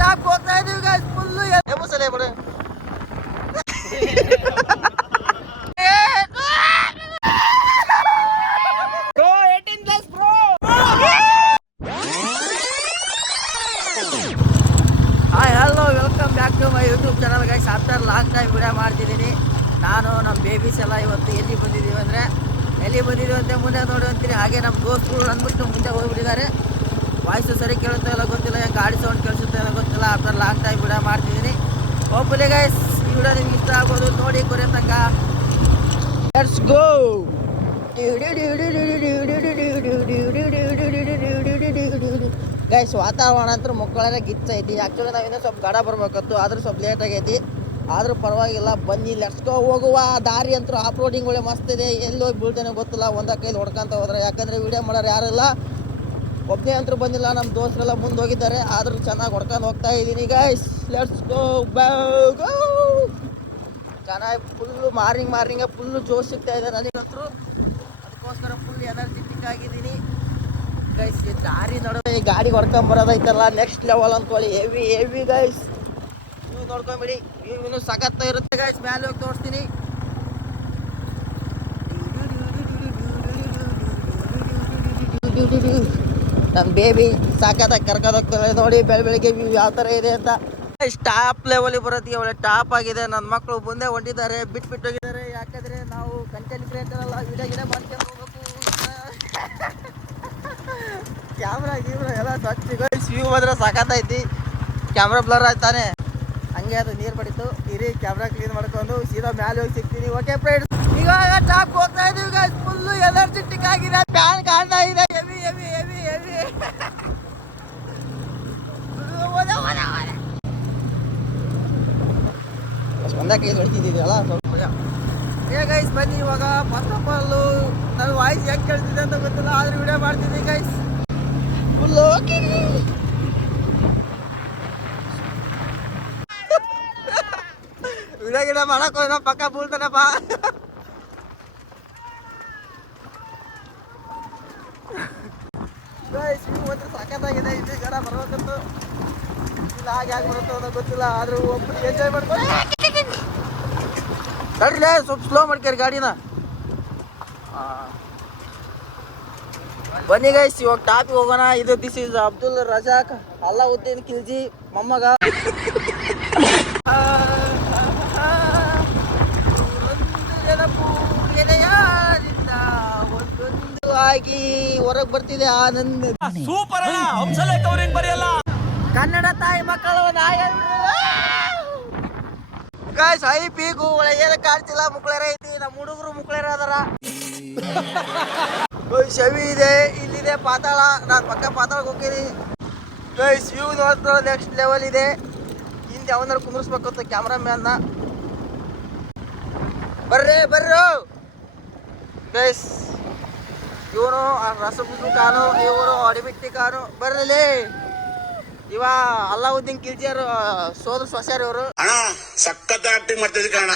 Top ಹೋಗ್ತಾ ಇದೀವಿ guys full ಎಬ್ಬಸಲೇ ಬಿಡು. Bro 18 plus bro hi hello welcome back to my YouTube channel guys after long time video ಮಾಡ್ತಿದ್ದೀನಿ. ನಾನು ನಮ್ಮ ಬೇಬೀಸ್ ಎಲ್ಲ ಇವತ್ತು ಎಲ್ಲಿ ಬಂದಿದ್ದೀವಿ ಅಂದರೆ ಎಲ್ಲಿ ಬಂದಿದ್ದೀವಿ ಅಂತ ಮುಂದೆ ನೋಡಿ ಅಂತೀನಿ. ಹಾಗೆ ನಮ್ಮ ದೋಸ್ತರು ಅಂದ್ಬಿಟ್ಟು ಮುಂದೆ ಹೋಗ್ಬಿಟ್ಟಿದ್ದಾರೆ. ವಾಯ್ಸು ಸರಿ ಕೇಳುತ್ತೋ ಇಲ್ಲ, ಗೊತ್ತಿಲ್ಲ ಹೆಂಗೆ ಗಾಡಿ ಸೌಂಡ್ ಕೇಳಿಸುತ್ತೆ ಇಲ್ಲ, ಗೊತ್ತಿಲ್ಲ ಆಫ್ಟರ್ ಲಾಂಗ್ ಟೈಮ್ ವಿಡಿಯೋ ಮಾಡ್ತಿದ್ದೀನಿ ಹೋಪ್ಫುಲಿ ಗೈಸ್ ಈ ವಿಡಿಯೋ ನಿಮ್ಗೆ ಇಷ್ಟ ಆಗ್ಬೋದು, ನೋಡಿ ಕೊರೆ ತನಕ. ಲೆಟ್ಸ್ ಗೋ ಗೈಸ್ ವಾತಾವರಣ ಅಂತೂ ಮಕ್ಕಳೇ ಗಿಚ್ಚ ಐತಿ. ಆ್ಯಕ್ಚುಲಿ ನಾವಿನ್ನೂ ಸ್ವಲ್ಪ ಗಡ ಬರ್ಬೇಕತ್ತು, ಆದರೂ ಸ್ವಲ್ಪ ಲೇಟ್ ಆಗೈತಿ. ಆದರೂ ಪರವಾಗಿಲ್ಲ, ಬನ್ನಿ ಲೆಟ್ಸ್ಕೋ ಹೋಗುವ. ದಾರಿ ಅಂತೂ ಆಫ್ ರೋಡಿಂಗ್ ಒಳ್ಳೆ ಮಸ್ತ್ ಇದೆ. ಎಲ್ಲಿ ಹೋಗಿ ಬೀಳ್ತೇನೆ ಗೊತ್ತಿಲ್ಲ, ಒಂದ ಕೈಲಿ ಹೊಡ್ಕೊಂತ ಹೋದ್ರೆ. ಯಾಕಂದ್ರೆ ವಿಡಿಯೋ ಮಾಡೋರು ಯಾರಿಲ್ಲ ಒಬ್ಬನೇ ಅಂತೂ ಬಂದಿಲ್ಲ ನಮ್ಮ ದೋಸ್ತರೆಲ್ಲ ಮುಂದೆ ಹೋಗಿದ್ದಾರೆ, ಆದರೂ ಚೆನ್ನಾಗಿ ಹೊಡ್ಕೊಂಡು ಹೋಗ್ತಾ ಇದ್ದೀನಿ ಗೈಸ್ ಲೆಟ್ಸ್ ಗೋ ಗೋ ಚೆನ್ನಾಗಿ ಫುಲ್ಲು ಮಾರ್ನಿಂಗ್ ಮಾರ್ನಿಂಗೇ ಫುಲ್ಲು ಜೋಶ್ ಸಿಗ್ತಾ ಇದೆ ನನಗಂತೂ ಅದಕ್ಕೋಸ್ಕರ ಫುಲ್ ಎನರ್ಜೆಟಿಕ್ ಆಗಿದ್ದೀನಿ. ಗೈಸ್ ಈ ದಾರಿ ನಡುವೆ ಈ ಗಾಡಿ ಹೊಡ್ಕೊಂಡ್ ಬರೋದೈತಲ್ಲ ನೆಕ್ಸ್ಟ್ ಲೆವೆಲ್ ಅಂದ್ಕೊಳ್ಳಿ ಹೆವಿ ಹೆವಿ ಗೈಸ್ ನೀವು ನೋಡ್ಕೊಂಬಿಡಿ. ಇನ್ನು ಸಖತ್ತ ಇರುತ್ತೆ ಗೈಸ್ ಮ್ಯಾಲೆ ಹೋಗಿ ತೋರಿಸ್ತೀನಿ. ನಮ್ಮ ಬೇಬಿ ಸಾಕತ್ತಾಗಿ ಕರ್ಕೊಂಡು ಹೋಗ್ತಾರೆ ನೋಡಿ, ಬೆಳ ಬೆಳಿಗ್ಗೆ ಯಾವ ಥರ ಇದೆ ಅಂತ. ಟಾಪ್ ಲೆವೆಲಿಗೆ ಬರುತ್ತೆ ಒಳ್ಳೆ ಟಾಪ್ ಆಗಿದೆ. ನನ್ನ ಮಕ್ಕಳು ಮುಂದೆ ಹೊಂಟಿದ್ದಾರೆ ಬಿಟ್ಟು ಬಿಟ್ಟು ಹೋಗಿದ್ದಾರೆ. ಯಾಕಂದ್ರೆ ನಾವು ಕಂಟೆಂಟ್ ಕ್ರಿಯೇಟರ್ ಅಲ್ಲ ವಿಡಿಯೋ ಗಿಡ ಮಾಡ್ಕೊಂಡು ಹೋಗ್ಬೇಕು. ಕ್ಯಾಮ್ರಾ ಎಲ್ಲ ಸ್ವಚ್ಛ ವ್ಯೂ ಮಾತ್ರ ಸಾಕತ್ತೈತಿ ಕ್ಯಾಮ್ರಾ ಬ್ಲರ್ ಆಯ್ತಾನೆ ಹಂಗೆ ಅದು ನೀರು ಬಡಿತು. ಇರಿ ಕ್ಯಾಮ್ರಾ ಕ್ಲೀನ್ ಮಾಡ್ಕೊಂಡು ಸೀದಾ ಮ್ಯಾಲೆ ಹೋಗಿ ಸಿಗ್ತೀನಿ. ಓಕೆ ಫ್ರೆಂಡ್ಸ್ ಇವಾಗ ಟಾಪ್ ಹೋಗ್ತಾ ಇದೀವಿ ಫುಲ್ ಎನರ್ಜೆಟಿಕ್ ಆಗಿದೆ. ಫ್ಯಾನ್ ಕಾಣ್ತಾ ಇದೆ. ಹೆವಿ ಹೆವಿ ಹೆವಿ ಒಂದೇ ಕೈ ಹೊಡಿತಿದ್ದೀವಲ್ಲ ಸ್ವಲ್ಪ ಏ ಗೈಸ್ ಬನ್ನಿ ಇವಾಗ. ಫಸ್ಟ್ ಆಫ್ ಆಲ್ ನನ್ನ ವಾಯ್ಸ್ ಹೆಂಗೆ ಕೇಳ್ತಿದೆ ಅಂತ ಗೊತ್ತಿಲ್ಲ ಆದ್ರೆ ವಿಡಿಯೋ ಮಾಡ್ತಿದ್ದೀನಿ ಗೈಸ್ ಫುಲ್ ವಿಡಿಯೋ ಗಿಡ ಮಾಡಕ್ಕೆ ಹೋದ ಪಕ್ಕ ಬೀಳ್ತಾನಪ್ಪ ಒಂದು ಸಖತ್ತಾಗಿದೆ ಇದು ಗಡ ಬರ್ಬೇಕಂತ. ಇಲ್ಲ, ಹಾಗೆ ಯಾಕೆ ಬರುತ್ತೋ ಅನ್ನೋ ಗೊತ್ತಿಲ್ಲ, ಆದ್ರೂ ಒಬ್ಬರು ಎಂಜಾಯ್ ಮಾಡ್ಕೊಂಡು. ತಡ್ರಲೇ ಸ್ವಲ್ಪ ಸ್ಲೋ ಮಾಡ್ಕ್ಯಾರ ಗಾಡಿನ. ಆ. ಬನ್ನಿ ಗೈಸ್ ಇವಾಗ ಟಾಪಿಗೆ ಹೋಗೋಣ. ಇದು ದಿಸ್ ಇಸ್ ಅಬ್ದುಲ್ ರಜಾಕ್, ಅಲ್ಲಾವುದ್ದೀನ್ ಖಿಲ್ಜಿ, ಮೊಮ್ಮಗ. ಆಗಿ ಹೊರಗೆ ಬರ್ತಿದೆ ಆನಂದ. ಸೂಪರ್ ಅಣ್ಣ ಹಂಸಲೇಖ ಅವ್ರೇನ್ ಬರೆಯಲ್ಲ. ಕನ್ನಡ ತಾಯಿ ಮಕ್ಕಳು ನಾಯ ಗಾಯ್ಸ್ ಐ ಪೀಕು ಏನು ಕಾಣ್ತಿಲ್ಲ ಮುಕ್ಳೇರ ಐತಿ ನಮ್ಮ ಹುಡುಗರು ಮುಕ್ಳೇರ ಅದಾರ. ಓಯ್ ಶವಿ ಇದೆ ಇಲ್ಲಿದೆ ಪಾತಾಳ. ನಾನು ಪಕ್ಕ ಪಾತಾಳಕ್ಕೆ ಹೋಗ್ತೀನಿ. ಗೈಸ್ ವ್ಯೂ ನೋಡ್ತಾ ನೆಕ್ಸ್ಟ್ ಲೆವೆಲ್ ಇದೆ. ಹಿಂದೆ ಅವನಾರು ಕುಂದ್ರಿಸ್ಬೇಕಂತ ಕ್ಯಾಮ್ರಾಮ್ಯಾನ್ನ ಬರ್ರಿ ಬರ್ರೋ. ಗೈಸ್ ಇವನು ರಸಬುದ್ದು ಕಾನು ಇವರು ಅಡಿಬಿಟ್ಟಿ ಕಾನು ಬರಲಿ. ಇವ ಅಲ್ಲಾವುದ್ದೀನ್ ಕಿಲ್ಜಿಯರ್ ಸೋದ್ರ ಸೊಸ್ಯಾರ ಇವರು. ಸಖತ್ ಆಕ್ಟಿಂಗ್ ಮಾಡ್ತಿದ್ದೆ ಕಣ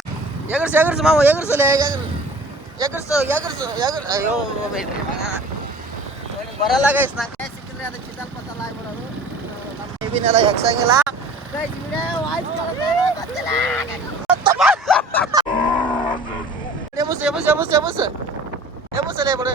ಎಗರ್ಸ್ ಎಗರ್ಸ್ ಮಾವ ಎಗರ್ಸಲೆ ಎಗರ್ಸ್. ಎಗರ್ಸ್ ಎಗರ್ ಅಯ್ಯೋ ಬೇಡ್ರಿ ಬರಲ್ಲ ಗೈಸ್ ನಂಗೆ ಸಿಕ್ಕಿದ್ರೆ ಅದು ಚಿತ್ತಲ್ ಪತ್ತಲ್ಲ ಆಗ್ಬಿಡೋದು. ನಮ್ಮ ಬೇಬಿನೆಲ್ಲ ವಾಯ್ಸ್ ಎಬಸ್ ಎಬಸ್ ಎಬುಸ್ ಎಬುಸ್ ಎಬುಸ್ ಎಬುಸಲೇ ಬಿಡು.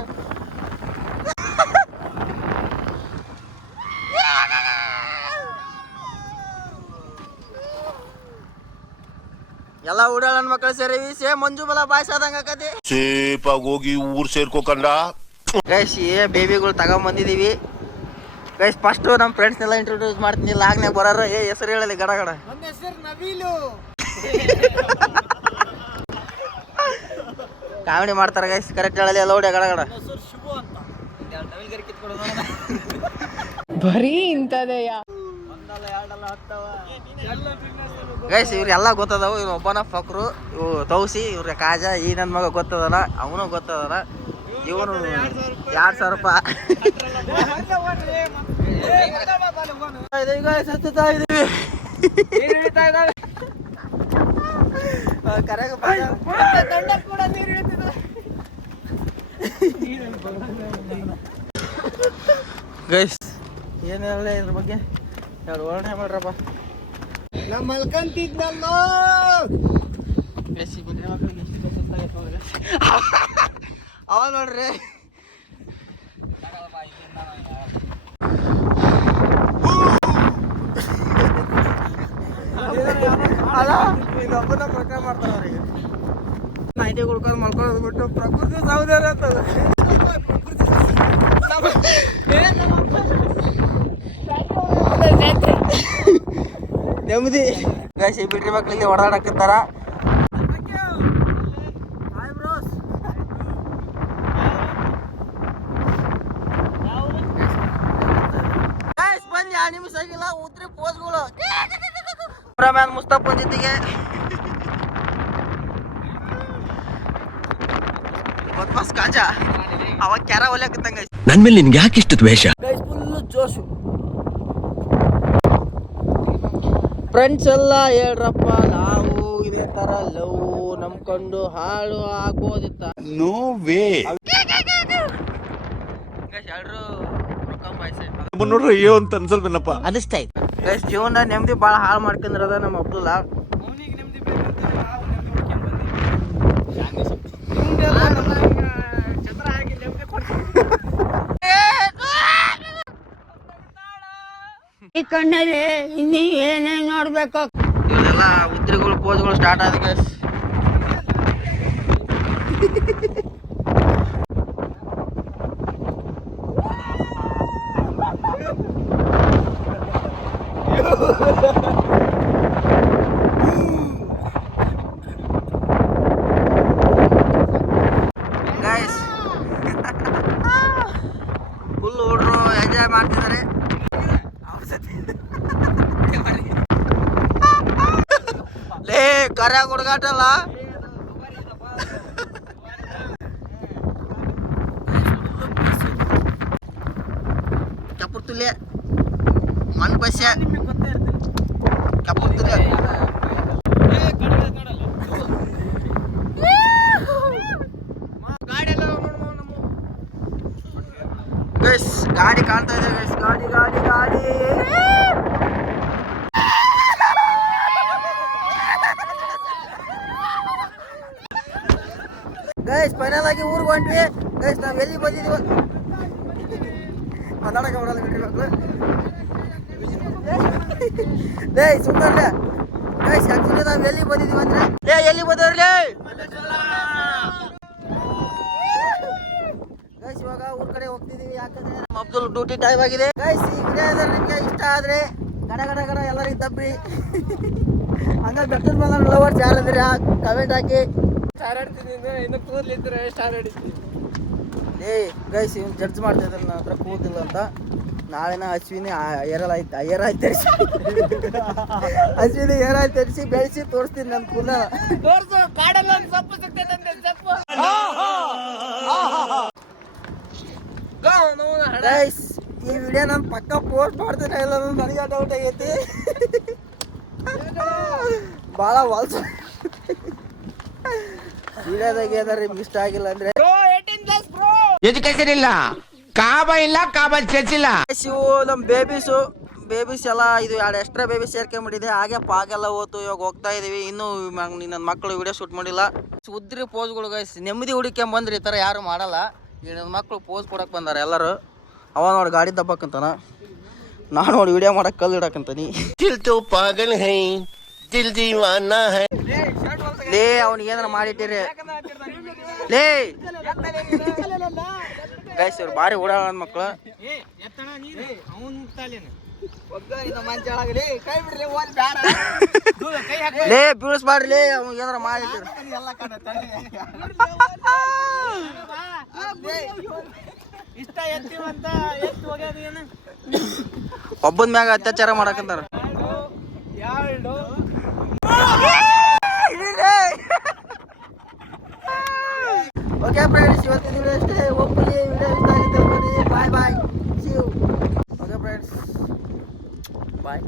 ಎಲ್ಲ ಉಡಾಳನ್ ಮಕ್ಕಳು ಸೇರಿ ಸೇಮ್ ಮಂಜು ಬಲ ಬಾಯ್ಸಾದಂಗ ಆಕತಿ. ಸೇಫಾಗಿ ಹೋಗಿ ಊರ್ ಸೇರ್ಕೋಕಂಡ ಗೈಸ್ ಏ ಬೇಬಿಗಳು ತಗೊಂಬಂದಿದೀವಿ ಗೈಸ್ ಫಸ್ಟ್ ನಮ್ಮ ಫ್ರೆಂಡ್ಸ್ನೆಲ್ಲ ಇಂಟ್ರೊಡ್ಯೂಸ್ ಮಾಡ್ತೀನಿ. ಲಾಗ್ನೇ ಬರೋರು ಏ ಹೆಸರು ಹೇಳಲಿ ಗಡ ಗಡ. ನನ್ನ ಹೆಸರು ನವೀಲು. ಕಾಮಿಡಿ ಮಾಡ್ತಾರೆ ಗೈಸ್. ಕರೆಕ್ಟ್ ಹೇಳಲಿ ಎಲ್ಲ ಓಡಿ ಗಡ ಗಡ. ಬರೀ ಇಂಥದೇ ಯಾ ಒಂದಲ್ಲ ಎರಡಲ್ಲ ಹತ್ತವ. ಗೈಸ್, ಇವ್ರೆಲ್ಲ ಗೊತ್ತದವು, ಇವ್ರು ಒಬ್ಬನ ಫಕ್ರು ಇವು ತೌಸಿ ಇವ್ರ ಕಾಜ, ಈ ನನ್ನ ಮಗ ಗೊತ್ತದನ, ಅವನು ಗೊತ್ತದನ. ಇವನು ಎರಡು ಸಾವಿರ ರೂಪಾಯಿ. ಗೈಸ್ ಏನು ಇದ್ರ ಬಗ್ಗೆ. ಎರಡು ವರ್ಣೆ ಮಾಡ್ರಪ್ಪ. ನಾ ಮಲ್ಕಂತಿದ್ನಲ್ಲೋ ಬೇಸಿ ಬಿಡ್ರಿ ಮಕ್ಳಿಗೆ ಎಷ್ಟು ಸುಸ್ತಾಗೈತೆ ನೋಡ್ರಿ ಅವ ನೋಡ್ರಿ ಅಲ್ಲ ಇನ್ನೊಬ್ಬನ ಪ್ರಕಾರ ಮಾಡ್ತಾರ ಅವ್ರಿಗೆ ಮಾಹಿತಿ ಕೊಡ್ಕೊಂಡು ಮಲ್ಕೊಳ್ಳೋದು ಬಿಟ್ಟು ಪ್ರಕೃತಿ ಸಹೋದರ ಅಂತದ ನೆಮ್ಮದಿ. ಗಾಯ್ಸ್ ಬಿಡ್ರಿ ಬಿಟ್ರಿ ಓಡಾಡಕತ್ತಾರ ಇಲ್ಲಿ ಓಡಾಡಕತ್ತಾರ ನಿಮಿಷ ಆಗಿಲ್ಲ ಉದ್ರಿ ಪೋಸ್ಗಳು ಕ್ಯಾಮ್ರಾಮ್ಯಾನ್ ಜೊತೆಗೆ ಬದ್ಮಾಸ್ ಕಾಜಾ ಅವಾಗ ಕ್ಯಾರ ಒಲೆ ನನ್ ಮೇಲೆ ನಿನ್ಗೆ ಯಾಕೆ ಇಷ್ಟು ದ್ವೇಷ ಫುಲ್ಲು ಜೋಶು. ಫ್ರೆಂಡ್ಸ್ ಎಲ್ಲ ಹೇಳ್ರಪ್ಪ ನಾವು ಇದೇ ತರ ಲವ್ ನಂಬ್ಕೊಂಡು ಹಾಳು ಆಗೋದಿತ್ತ. ನೋ ವೇ ಎಲ್ರು ನೋಡ್ರಿ ಅಯ್ಯೋ ಅಂತ ಅನ್ಸಲ್ವೇನಪ್ಪ? ಅನಿಸ್ತಾ ಇತ್ತು ಗೈಸ್ ಜೀವನ ನೆಮ್ಮದಿ ಭಾಳ ಹಾಳು ಮಾಡ್ಕೊಂಡ್ರದ ನಮ್ಮ ಅಬ್ದುಲ್ಲಾ. ನೆಮ್ಮದಿ ಈ ಕಣ್ಣಲ್ಲಿ ಇನ್ನಿ ಏನೇನ್ ನೋಡ್ಬೇಕು. ಇವೆಲ್ಲ ಉದ್ರಿಗಳು ಪೋಸ್ಗಳು ಸ್ಟಾರ್ಟ್ ಆದ ಗೈಸ್ ಫುಲ್ ಹುಡ್ರು ಎಂಜಾಯ್ ಮಾಡ್ತಿದ್ದಾರೆ ಲೇ ಕರ ಹುಡುಗಾಟಲ್ಲ? ಕಪುರ್ತುಲ್ಯ ಮಣ್ಣು ಬಸ್ಯ. ನಿಮಗೆ ಗೊತ್ತೇ ಇರ್ತದೆ ಕಪುರ್ತುಲ್ಯ ಗೈಸ್ ಗಾಡಿ ಕಾಣ್ತಾ ಇದೆ ಗೈಸ್ ಗಾಡಿ ಗಾಡಿ ಗಾಡಿ ಗೈಸ್ ಫೈನಲ್ ಆಗಿ ಊರಿಗೆ ಹೊಂಟ್ವಿ ಗೈಸ್ ನಾವ್ ಎಲ್ಲಿ ಬಂದಿದೀವ ಮಾತಾಡಕ ಬರಲ್ಲ ಬಿಡ್ರಿ ಮಕ್ಳು ಲೇ ಸುಮ್ಮನೆ ಗೈಸ್ ಆಕ್ಚುಲಿ ನಾವು ಎಲ್ಲಿ ಬಂದಿದ್ದೀವಿ ಅಂದ್ರೆ? ಲೇ ಎಲ್ಲಿ ಬಂದವ್ರಿ ಗೈಸ್ ಇವಾಗ ಊರ್ ಕಡೆ ಹೋಗ್ತಿದೀವಿ ಯಾಕಂದ್ರೆ ನಮ್ಮ ಅಬ್ದುಲ್ ಡ್ಯೂಟಿ ಟೈಮ್ ಆಗಿದೆ. ಗೈಸ್ ಈ ವಿಡಿಯೋ ನಿಮಗೆ ಇಷ್ಟ ಆದ್ರೆ ಗಡ ಗಡ ಗಡ ಎಲ್ಲರಿಗೆ ತಪ್ಪಿ ಹಂಗಾಗಿ ಬೆಟ್ಟದ ಬಂದ ಲವರ್ಸ್ ಅಂದ್ರೆ ಕಮೆಂಟ್ ಹಾಕಿ. ಸ್ಟಾರ್ ಆಡ್ತೀನಿ ಇನ್ನು ಕೂದಲಿದ್ರೆ ಸ್ಟಾರ್ ಆಡಿದ್ದೀನಿ ಏ ಗೈಸ್ ಇವ್ನು ಜಡ್ಜ್ ಮಾಡ್ತಾ ಇದ್ರೆ ನನ್ನ ಹತ್ರ ಕೂದಿಲ್ಲ ಅಂತ. ನಾಳೆನ ಅಶ್ವಿನಿ ಏರಲ್ ಆಯ್ತು ಏರ್ ಆಯ್ತು ತರಿಸಿ. ಅಶ್ವಿನಿ ಏರ್ ಆಯ್ತು ತರಿಸಿ ಬೆಳೆಸಿ ತೋರಿಸ್ತೀನಿ ನನ್ನ ಕೂದಲ ತೋರಿಸು ಕಾಡಲ್ಲ ಒಂದು ಸೊಪ್ಪು ಸೊಪ್ಪು. ಗೈಸ್ ಈ ವಿಡಿಯೋ ನಾನು ಪಕ್ಕ ಪೋಸ್ಟ್ ಮಾಡ್ತೀನಿ ಇಲ್ಲ ನನಗೆ ಡೌಟ್ ಆಗೈತಿ. ಭಾಳ ವಾಲ್ಸ್ ವಿಡಿಯೋದಾಗ ಏನಾರು ನಿಮ್ಗೆ ಇಷ್ಟ ಆಗಿಲ್ಲ ಅಂದ್ರೆ ಎಜುಕೇಶನ್ ಇಲ್ಲ ಕಾಬ ಇಲ್ಲ ಕಾಬ ಚರ್ಚ್ ಇಲ್ಲ. ಇವು ನಮ್ಮ ಬೇಬೀಸು ಬೇಬೀಸ್ ಎಲ್ಲ ಇದು ಎರಡು ಎಕ್ಸ್ಟ್ರಾ ಬೇಬಿ ಸೇರ್ಕೊಂಡ್ಬಿಟ್ಟಿದೆ ಹಾಗೆ ಪಾಗೆಲ್ಲ ಹೋತು ಇವಾಗ ಹೋಗ್ತಾ ಇದೀವಿ. ಇನ್ನೂ ನಿನ್ನ ಮಕ್ಕಳು ವಿಡಿಯೋ ಶೂಟ್ ಮಾಡಿಲ್ಲ. ಉದ್ರಿ ಪೋಸ್ಗಳು ಗೈಸ್ ನೆಮ್ಮದಿ ಹುಡುಕೊಂಬಂದ್ರೆ ಬಂದ್ರಿ ಈ ಥರ ಯಾರು ಮಾಡಲ್ಲ. ಈ ನನ್ನ ಮಕ್ಕಳು ಪೋಸ್ ಕೊಡಕ್ಕೆ ಬಂದಾರ ಎಲ್ಲರೂ. ಅವ ನೋಡಿ ಗಾಡಿ ದಬ್ಬಕ್ಕಂತಾನ ನಾನು ನೋಡಿ ವಿಡಿಯೋ ಮಾಡಕ್ಕೆ ಕಲ್ಲು ಇಡಕ್ಕಂತಾನಿ ದಿಲ್ ತೋ ಪಾಗಲ್ ಹೈ ದಿಲ್ ದೀವಾನ ಹೈ. ಲೇ ಅವ್ನಿಗೆ ಏನಾರ ಮಾಡಿಟ್ಟಿರಿ. ಲೇ. ಗೈಸ್ ಇವ್ರು ಭಾರಿ ಓಡಾಡ ಮಕ್ಕಳು ಏ ಎತ್ತಣ ನೀನು ಅವನ್ ಮುಕ್ತಾಲೇನು ಕೈ ಲೇ ಬೀಳಿಸ್ಬಾರ್ರಿ ಲೇ ಅವ್ನಿಗೆ ಏನಾರ ಮಾಡಿಟ್ಟಿರಿ. ಇಷ್ಟ ಎತ್ತಿವಂತ ಎತ್ತು ಹೋಗ್ಯದ ಏನು? ಒಬ್ಬನ ಮ್ಯಾಗ ಅತ್ಯಾಚಾರ ಮಾಡಕಂತಾರ ಓಕೆ ಫ್ರೆಂಡ್ಸ್ ಇವತ್ತಿನ ವಿಡಿಯೋ ಅಷ್ಟೇ ಒಪ್ಪಲಿ ವಿಡಿಯೋ ಇಷ್ಟ ಆಗಿದ್ದೆ ಬನ್ನಿ bye bye see you okay friends bye